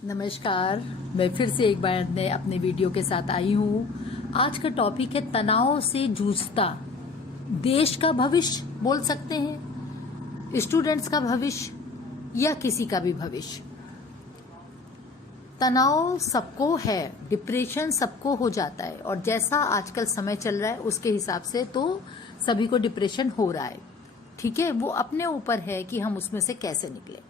नमस्कार। मैं फिर से एक बार नए अपने वीडियो के साथ आई हूँ। आज का टॉपिक है तनाव से जूझता देश का भविष्य, बोल सकते हैं स्टूडेंट्स का भविष्य या किसी का भी भविष्य। तनाव सबको है, डिप्रेशन सबको हो जाता है और जैसा आजकल समय चल रहा है उसके हिसाब से तो सभी को डिप्रेशन हो रहा है। ठीक है, वो अपने ऊपर है कि हम उसमें से कैसे निकले।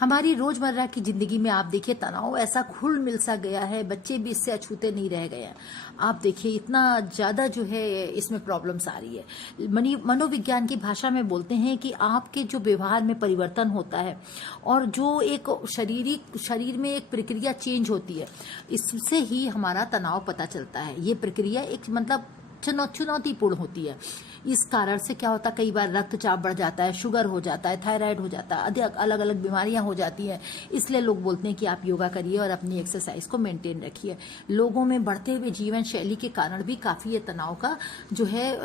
हमारी रोजमर्रा की जिंदगी में आप देखिए तनाव ऐसा घुल मिल सा गया है, बच्चे भी इससे अछूते नहीं रह गए हैं। आप देखिए इतना ज्यादा जो है इसमें प्रॉब्लम्स आ रही है। मनोविज्ञान की भाषा में बोलते हैं कि आपके जो व्यवहार में परिवर्तन होता है और जो एक शरीर में एक प्रक्रिया चेंज होती है, इससे ही हमारा तनाव पता चलता है। ये प्रक्रिया एक मतलब चुनौतीपूर्ण होती है। इस कारण से क्या होता है, कई बार रक्तचाप बढ़ जाता है, शुगर हो जाता है, थायराइड हो जाता है, अधिक अलग अलग बीमारियां हो जाती हैं। इसलिए लोग बोलते हैं कि आप योगा करिए और अपनी एक्सरसाइज को मेंटेन रखिए। लोगों में बढ़ते हुए जीवन शैली के कारण भी काफी ये तनाव का जो है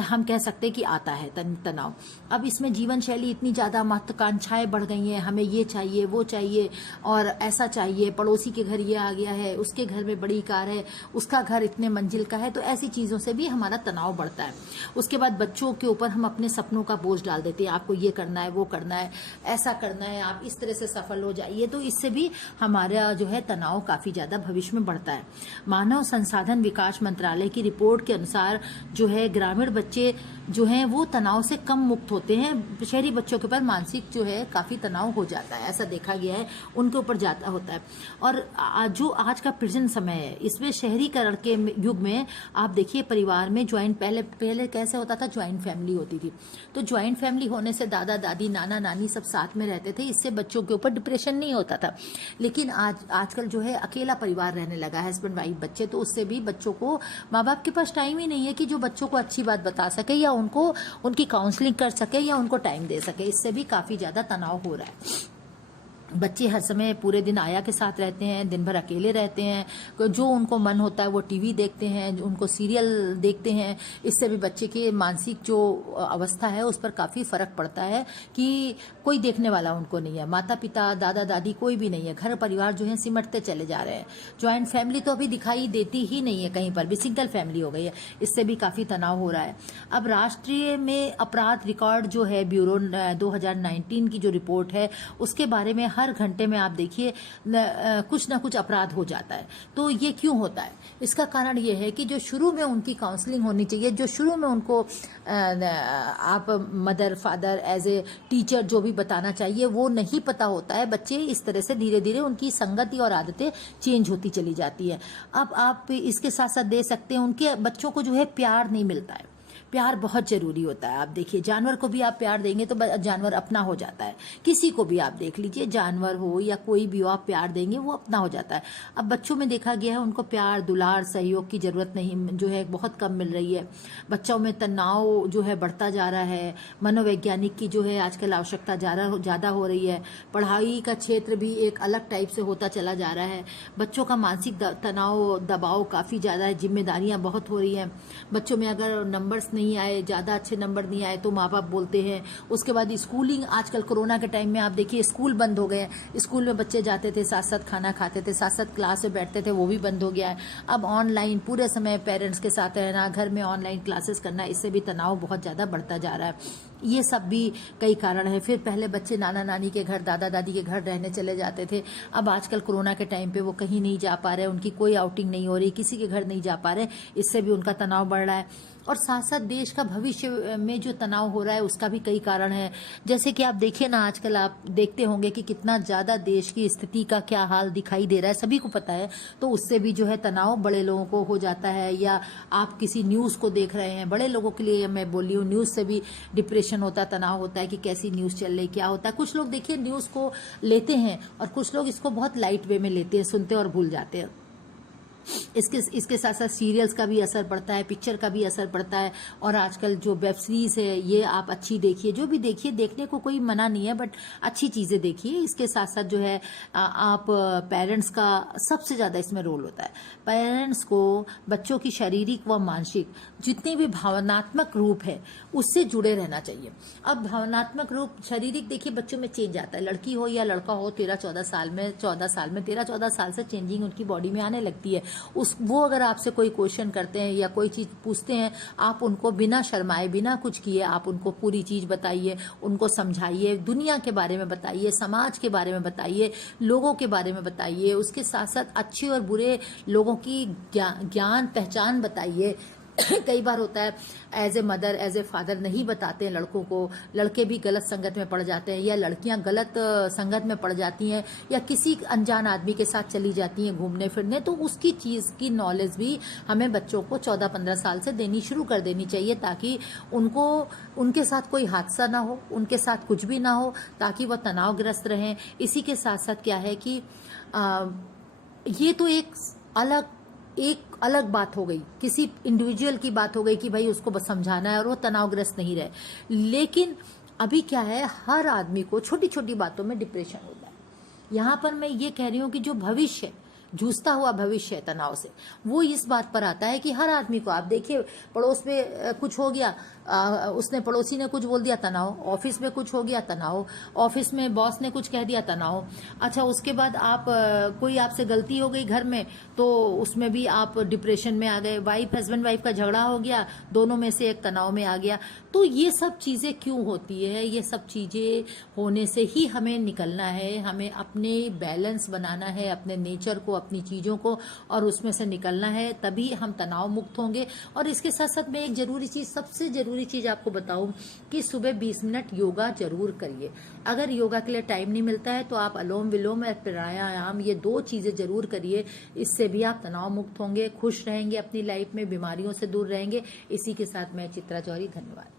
हम कह सकते हैं कि आता है तनाव। अब इसमें जीवन शैली इतनी ज्यादा महत्वाकांक्षाएं बढ़ गई हैं, हमें ये चाहिए वो चाहिए और ऐसा चाहिए, पड़ोसी के घर ये आ गया है, उसके घर में बड़ी कार है, उसका घर इतने मंजिल का है, तो ऐसी चीजों से भी हमारा तनाव बढ़ता है। उसके बाद बच्चों के ऊपर हम अपने सपनों का बोझ डाल देते हैं, आपको ये करना है वो करना है ऐसा करना है, आप इस तरह से सफल हो जाइए, तो इससे भी हमारा जो है तनाव काफी ज्यादा भविष्य में बढ़ता है। मानव संसाधन विकास मंत्रालय की रिपोर्ट के अनुसार जो है ग्रामीण बच्चे जो हैं वो तनाव से कम मुक्त होते हैं। शहरी बच्चों के ऊपर मानसिक जो है काफी तनाव हो जाता है, ऐसा देखा गया है, उनके ऊपर जाता होता है। और जो आज का प्रेजेंट समय है इसमें शहरीकरण के युग में आप देखिए परिवार में ज्वाइंट पहले कैसे होता था, ज्वाइंट फैमिली होती थी। तो ज्वाइंट फैमिली होने से दादा दादी नाना नानी सब साथ में रहते थे, इससे बच्चों के ऊपर डिप्रेशन नहीं होता था। लेकिन आजकल जो है अकेला परिवार रहने लगा है, हस्बैंड वाइफ बच्चे, तो उससे भी बच्चों को माँ बाप के पास टाइम ही नहीं है कि जो बच्चों को अच्छी बात बता सके या उनको उनकी काउंसलिंग कर सके या उनको टाइम दे सके। इससे भी काफी ज्यादा तनाव हो रहा है। बच्चे हर समय पूरे दिन आया के साथ रहते हैं, दिन भर अकेले रहते हैं, जो उनको मन होता है वो टीवी देखते हैं, उनको सीरियल देखते हैं। इससे भी बच्चे की मानसिक जो अवस्था है उस पर काफी फर्क पड़ता है कि कोई देखने वाला उनको नहीं है, माता पिता दादा दादी कोई भी नहीं है, घर परिवार जो है सिमटते चले जा रहे हैं। ज्वाइंट फैमिली तो अभी दिखाई देती ही नहीं है, कहीं पर भी सिंगल फैमिली हो गई है। इससे भी काफी तनाव हो रहा है। अब राष्ट्रीय में अपराध रिकॉर्ड जो है ब्यूरो 2019 की जो रिपोर्ट है उसके बारे में हर घंटे में आप देखिए कुछ ना कुछ अपराध हो जाता है। तो ये क्यों होता है? इसका कारण ये है कि जो शुरू में उनकी काउंसलिंग होनी चाहिए, जो शुरू में उनको आप mother father as a teacher जो भी बताना चाहिए वो नहीं पता होता है। बच्चे इस तरह से धीरे धीरे उनकी संगति और आदतें चेंज होती चली जाती है। अब आप इसके साथ साथ दे सकते हैं उनके बच्चों को जो है प्यार नहीं मिलता है। प्यार बहुत जरूरी होता है। आप देखिए जानवर को भी आप प्यार देंगे तो जानवर अपना हो जाता है। किसी को भी आप देख लीजिए, जानवर हो या कोई भी हो, आप प्यार देंगे वो अपना हो जाता है। अब बच्चों में देखा गया है उनको प्यार दुलार सहयोग की जरूरत नहीं जो है बहुत कम मिल रही है। बच्चों में तनाव जो है बढ़ता जा रहा है। मनोवैज्ञानिक की जो है आजकल आवश्यकता ज्यादा हो रही है। पढ़ाई का क्षेत्र भी एक अलग टाइप से होता चला जा रहा है। बच्चों का मानसिक तनाव दबाव काफी ज्यादा है, जिम्मेदारियां बहुत हो रही है। बच्चों में अगर नंबर्स नहीं आए, ज्यादा अच्छे नंबर नहीं आए तो माँ बाप बोलते हैं। उसके बाद स्कूलिंग, आजकल कोरोना के टाइम में आप देखिए स्कूल बंद हो गए हैं। स्कूल में बच्चे जाते थे, साथ साथ खाना खाते थे, साथ साथ क्लास में बैठते थे, वो भी बंद हो गया है। अब ऑनलाइन पूरे समय पेरेंट्स के साथ रहना, घर में ऑनलाइन क्लासेस करना, इससे भी तनाव बहुत ज्यादा बढ़ता जा रहा है। ये सब भी कई कारण है। फिर पहले बच्चे नाना नानी के घर दादा दादी के घर रहने चले जाते थे। अब आजकल कोरोना के टाइम पे वो कहीं नहीं जा पा रहे, उनकी कोई आउटिंग नहीं हो रही, किसी के घर नहीं जा पा रहे, इससे भी उनका तनाव बढ़ रहा है। और साथ साथ देश का भविष्य में जो तनाव हो रहा है उसका भी कई कारण है। जैसे कि आप देखिए ना, आजकल आप देखते होंगे कि कितना ज्यादा देश की स्थिति का क्या हाल दिखाई दे रहा है, सभी को पता है। तो उससे भी जो है तनाव बड़े लोगों को हो जाता है। या आप किसी न्यूज को देख रहे हैं, बड़े लोगों के लिए मैं बोल रही हूँ, न्यूज से भी डिप्रेशन होता है, तनाव होता है कि कैसी न्यूज चल रही, क्या होता है। कुछ लोग देखिए न्यूज को लेते हैं और कुछ लोग इसको बहुत लाइट वे में लेते हैं, सुनते और भूल जाते हैं। इसके साथ साथ सीरियल्स का भी असर पड़ता है, पिक्चर का भी असर पड़ता है। और आजकल जो वेब सीरीज है ये आप अच्छी देखिए, जो भी देखिए, देखने को कोई मना नहीं है, बट अच्छी चीजें देखिए। इसके साथ साथ जो है आप पेरेंट्स का सबसे ज्यादा इसमें रोल होता है। पेरेंट्स को बच्चों की शारीरिक व मानसिक जितने भी भावनात्मक रूप है उससे जुड़े रहना चाहिए। अब भावनात्मक रूप, शारीरिक देखिए बच्चों में चेंज आता है, लड़की हो या लड़का हो, 13-14 साल में 13-14 साल से चेंजिंग उनकी बॉडी में आने लगती है। वो अगर आपसे कोई क्वेश्चन करते हैं या कोई चीज पूछते हैं, आप उनको बिना शर्माए, बिना कुछ किए आप उनको पूरी चीज बताइए, उनको समझाइए, दुनिया के बारे में बताइए, समाज के बारे में बताइए, लोगों के बारे में बताइए। उसके साथ साथ अच्छे और बुरे लोगों की ज्ञान पहचान बताइए। कई बार होता है as a mother, as a father नहीं बताते हैं लड़कों को, लड़के भी गलत संगत में पड़ जाते हैं या लड़कियां गलत संगत में पड़ जाती हैं या किसी अनजान आदमी के साथ चली जाती हैं घूमने फिरने। तो उसकी चीज की नॉलेज भी हमें बच्चों को 14-15 साल से देनी शुरू कर देनी चाहिए, ताकि उनको उनके साथ कोई हादसा ना हो, उनके साथ कुछ भी ना हो, ताकि वह तनावग्रस्त रहें। इसी के साथ साथ क्या है कि ये तो एक अलग बात हो गई, किसी इंडिविजुअल की बात हो गई कि भाई उसको बस समझाना है और वो तनावग्रस्त नहीं रहे। लेकिन अभी क्या है, हर आदमी को छोटी छोटी बातों में डिप्रेशन होता है। यहाँ पर मैं ये कह रही हूँ कि जो भविष्य, जूझता हुआ भविष्य है तनाव से, वो इस बात पर आता है कि हर आदमी को, आप देखिए पड़ोस में कुछ हो गया, उसने पड़ोसी ने कुछ बोल दिया, तनाव। ऑफिस में कुछ हो गया, तनाव। ऑफिस में बॉस ने कुछ कह दिया, तनाव। अच्छा, उसके बाद आप कोई आपसे गलती हो गई घर में, तो उसमें भी आप डिप्रेशन में आ गए। हस्बैंड वाइफ का झगड़ा हो गया, दोनों में से एक तनाव में आ गया। तो ये सब चीजें क्यों होती है? ये सब चीजें होने से ही हमें निकलना है, हमें अपने बैलेंस बनाना है, अपने नेचर को, अपनी चीजों को, और उसमें से निकलना है, तभी हम तनाव मुक्त होंगे। और इसके साथ साथ मैं एक जरूरी चीज, सबसे जरूरी चीज आपको बताऊं कि सुबह 20 मिनट योगा जरूर करिए। अगर योगा के लिए टाइम नहीं मिलता है तो आप अनुलोम विलोम या प्राणायाम, ये 2 चीजें जरूर करिए। इससे भी आप तनाव मुक्त होंगे, खुश रहेंगे, अपनी लाइफ में बीमारियों से दूर रहेंगे। इसी के साथ मैं चित्रा जौहरी, धन्यवाद।